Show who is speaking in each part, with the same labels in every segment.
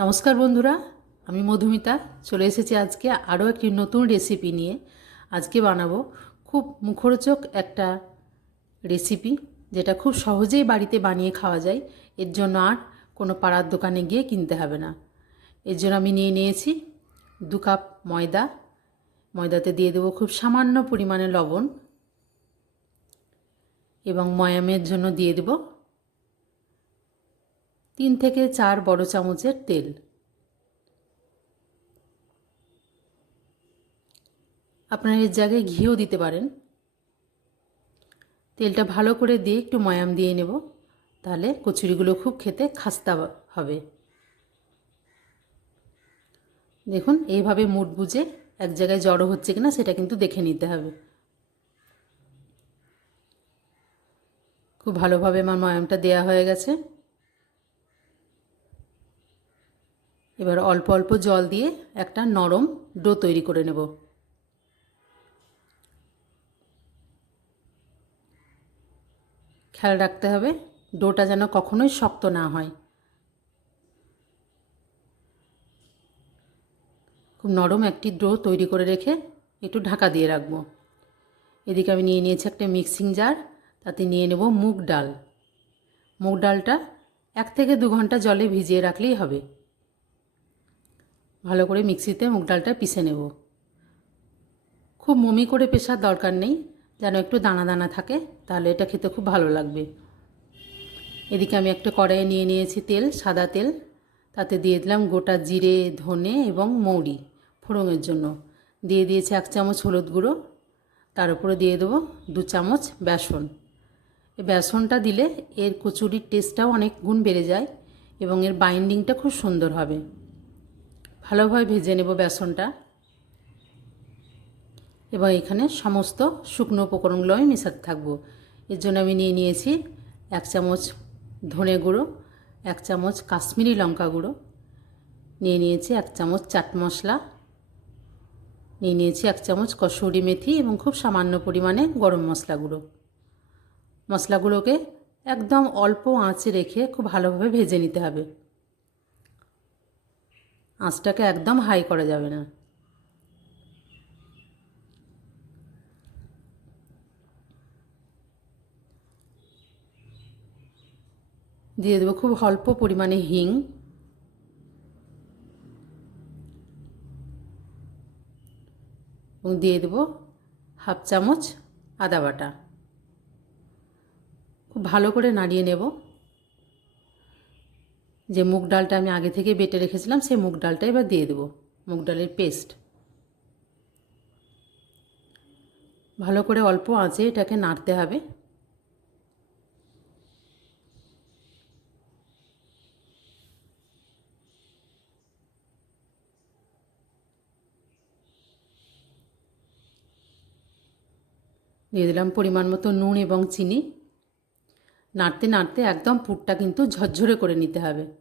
Speaker 1: নমস্কার বন্ধুরা, আমি মধুমিতা। চলে এসেছি আজকে আরও একটি নতুন রেসিপি নিয়ে। আজকে বানাবো খুব মুখরোচক একটা রেসিপি যেটা খুব সহজেই বাড়িতে বানিয়ে খাওয়া যায়। এর জন্য আর কোনো পাড়ার দোকানে গিয়ে কিনতে হবে না। এর জন্য আমি নিয়ে নিয়েছি দু কাপ ময়দা। ময়দাতে দিয়ে দেবো খুব সামান্য পরিমাণে লবণ। এবং ময়ামের জন্য দিয়ে দেবো তিন থেকে চার বড় চামচের তেল। আপনারা এর জায়গায় ঘিও দিতে পারেন। তেলটা ভালো করে দিয়ে একটু ময়াম দিয়ে নেব, তাহলে কচুরিগুলো খুব খেতে খাস্তা হবে। দেখুন, এইভাবে মুট বুঝে এক জায়গায় জড়ো হচ্ছে কিনা সেটা কিন্তু দেখে নিতে হবে। খুব ভালোভাবে আমার ময়ামটা দেয়া হয়ে গেছে। এবার অল্প অল্প জল দিয়ে একটা নরম ডো তৈরি করে নেব। খেয়াল রাখতে হবে, ডোটা যেন কখনোই শক্ত না হয়। খুব নরম একটি ডো তৈরি করে রেখে একটু ঢাকা দিয়ে রাখব। এদিকে আমি নিয়ে নিয়েছি একটা মিক্সিং জার, তাতে নিয়ে নেব মুগ ডাল। মুগ ডালটা এক থেকে দু ঘণ্টা জলে ভিজিয়ে রাখলেই হবে। ভালো করে মিক্সিতে মুগ ডালটা পিষে নেব। খুব মমি করে পেশার দরকার নেই, যেন একটু দানা দানা থাকে, তাহলে এটা খেতে খুব ভালো লাগবে। এদিকে আমি একটা কড়াইয়ে নিয়ে নিয়েছি তেল, সাদা তেল। তাতে দিয়ে দিলাম গোটা জিরে, ধনে এবং মৌরি ফোড়নের জন্য। দিয়ে দিয়েছি এক চামচ হলুদ গুঁড়ো, তার উপরে দিয়ে দেবো দু চামচ বেসন। বেসনটা দিলে এর কচুরির টেস্টটাও অনেক গুণ বেড়ে যায় এবং এর বাইন্ডিংটা খুব সুন্দর হবে। ভালোভাবে ভেজে নেব বেসনটা। এবং এখানে সমস্ত শুকনো উপকরণগুলো আমি মেশাতে থাকব। এর জন্য আমি নিয়ে নিয়েছি এক চামচ ধনে গুঁড়ো, এক চামচ কাশ্মীরি লঙ্কা গুঁড়ো, নিয়ে নিয়েছি এক চামচ চাট মশলা, নিয়ে নিয়েছি এক চামচ কসুরি মেথি এবং খুব সামান্য পরিমাণে গরম মশলা গুঁড়ো। মশলাগুলোকে একদম অল্প আঁচে রেখে খুব ভালোভাবে ভেজে নিতে হবে। আঁচটাকে একদম হাই করা যাবে না। দিয়ে দেবো খুব অল্প পরিমাণে হিং। এবং দিয়ে দেবো হাফ চামচ আদা বাটা। খুব ভালো করে নাড়িয়ে নেব। যে মুগ ডালটা আমি আগে থেকে বেটে রেখেছিলাম, সেই মুগ ডালটা এবার দিয়ে দেবো, মুগ ডালের পেস্ট। ভালো করে অল্প আঁচে এটাকে নাড়তে হবে। দিয়ে দিলাম পরিমাণ মতো নুন এবং চিনি। নাড়তে নাড়তে একদম পুরটা কিন্তু ঝরঝরে করে নিতে হবে।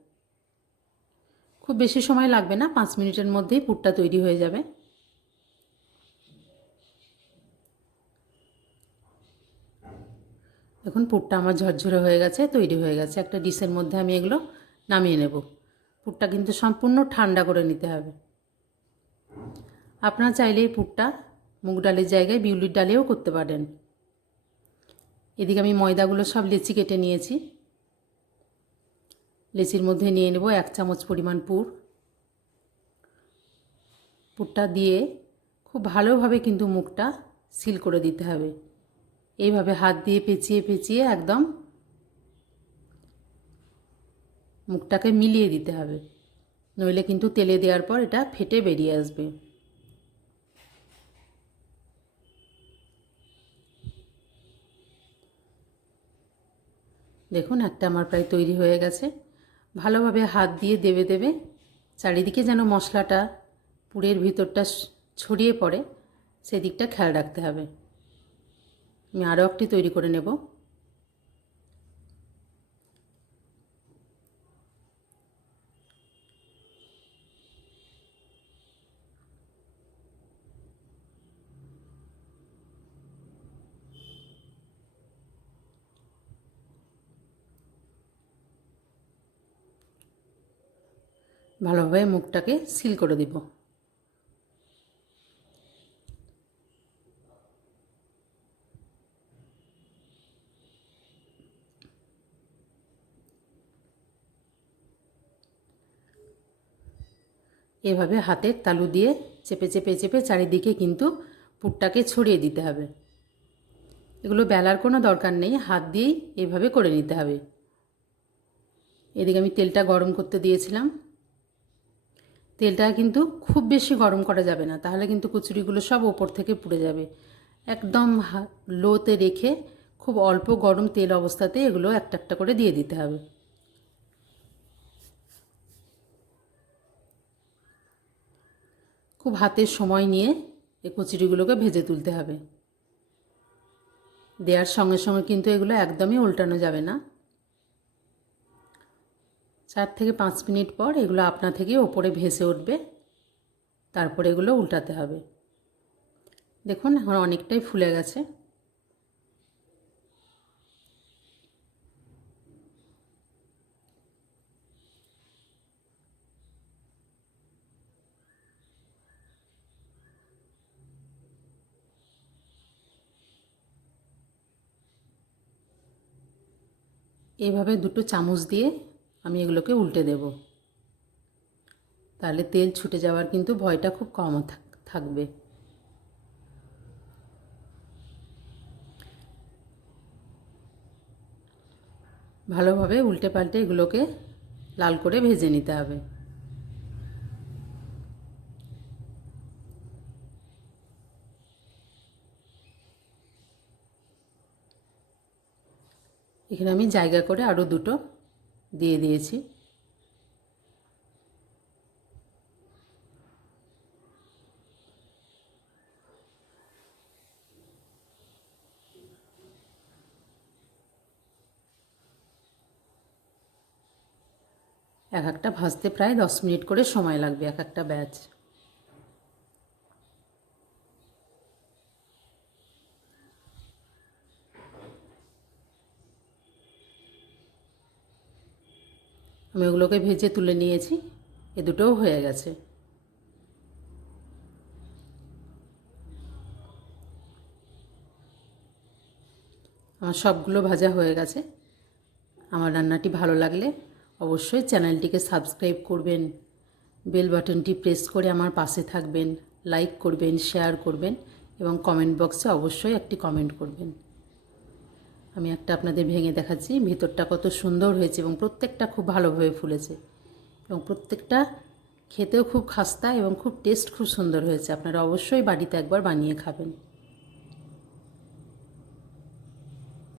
Speaker 1: খুব বেশি সময় লাগবে না, পাঁচ মিনিটের মধ্যেই পুরটা তৈরি হয়ে যাবে। এখন পুরটা আমার ঝরঝরে হয়ে গেছে, তৈরি হয়ে গেছে। একটা ডিশের মধ্যে আমি এগুলো নামিয়ে নেব। পুরটা কিন্তু সম্পূর্ণ ঠান্ডা করে নিতে হবে। আপনারা চাইলে এই পুরটা মুগ ডালের জায়গায়, বিউলির ডালেও করতে পারেন। এদিকে আমি ময়দাগুলো সব লেচি কেটে নিয়েছি। লেচির মধ্যে নিয়ে নেব এক চামচ পরিমাণ পুর। পুরটা দিয়ে খুব ভালোভাবে কিন্তু মুখটা সিল করে দিতে হবে। এইভাবে হাত দিয়ে পেঁচিয়ে পেঁচিয়ে একদম মুখটাকে মিলিয়ে দিতে হবে। নইলে কিন্তু তেলে দেওয়ার পর এটা ফেটে বেরিয়ে আসবে। দেখুন, একটা আমার প্রায় তৈরি হয়ে গেছে। ভালোভাবে হাত দিয়ে দেবে দেবে। চারিদিকে যেন মশলাটা, পুরের ভিতরটা ছড়িয়ে পড়ে, সেদিকটা খেয়াল রাখতে হবে। আমি আরও একটি তৈরি করে নেব। ভালোভাবে মুখটাকে সিল করে দিব। এভাবে হাতের তালু দিয়ে চেপে চেপে চেপে চারিদিকে কিন্তু পুরটাকে ছড়িয়ে দিতে হবে। এগুলো বেলার কোনো দরকার নেই, হাত দিয়েই এভাবে করে নিতে হবে। এদিকে আমি তেলটা গরম করতে দিয়েছিলাম। তেলটা কিন্তু খুব বেশি গরম করা যাবে না। তাহলে কিন্তু কচুরিগুলো সব ওপর থেকে পুড়ে যাবে। একদম লোতে রেখে খুব অল্প গরম তেল অবস্থাতে এগুলো একটা একটা করে দিয়ে দিতে হবে। খুব হাতের সময় নিয়ে এই কচুরিগুলোকে ভেজে তুলতে হবে। দেওয়ার সঙ্গে সঙ্গে কিন্তু এগুলো একদমই উল্টানো যাবে না। চার থেকে পাঁচ মিনিট পর এগুলো আপনা থেকে ওপরে ভেসে উঠবে। তারপরে এগুলো উল্টাতে হবে। দেখুন, এখন অনেকটাই ফুলে গেছে। এভাবে দুটো চামচ দিয়ে আমি এগুলোকে উল্টে দেব। তাহলে তেল ছুটে যাওয়ার কিন্তু ভয়টা খুব কম থাকবে। ভালোভাবে উল্টে পাল্টে এগুলোকে লাল করে ভেজে নিতে হবে। এখানে আমি জায়গা করে আরও দুটো দিয়ে দিয়েছি। এক একটা ভাজতে প্রায় দশ মিনিট করে সময় লাগবে এক একটা ব্যাচ। আমি ওগুলোকে ভেজে তুলে নিয়েছি। এ দুটোও হয়ে গেছে। আমার সবগুলো ভাজা হয়ে গেছে। আমার রান্নাটি ভালো লাগলে অবশ্যই চ্যানেলটিকে সাবস্ক্রাইব করবেন। বেল বাটনটি প্রেস করে আমার পাশে থাকবেন, লাইক করবেন, শেয়ার করবেন এবং কমেন্ট বক্সে অবশ্যই একটি কমেন্ট করবেন। আমি একটা আপনাদের ভেঙে দেখাচ্ছি। ভেতরটা কত সুন্দর হয়েছে এবং প্রত্যেকটা খুব ভালোভাবে ফুলেছে। এবং প্রত্যেকটা খেতেও খুব খাস্তা এবং খুব টেস্ট খুব সুন্দর হয়েছে। আপনারা অবশ্যই বাড়িতে একবার বানিয়ে খাবেন।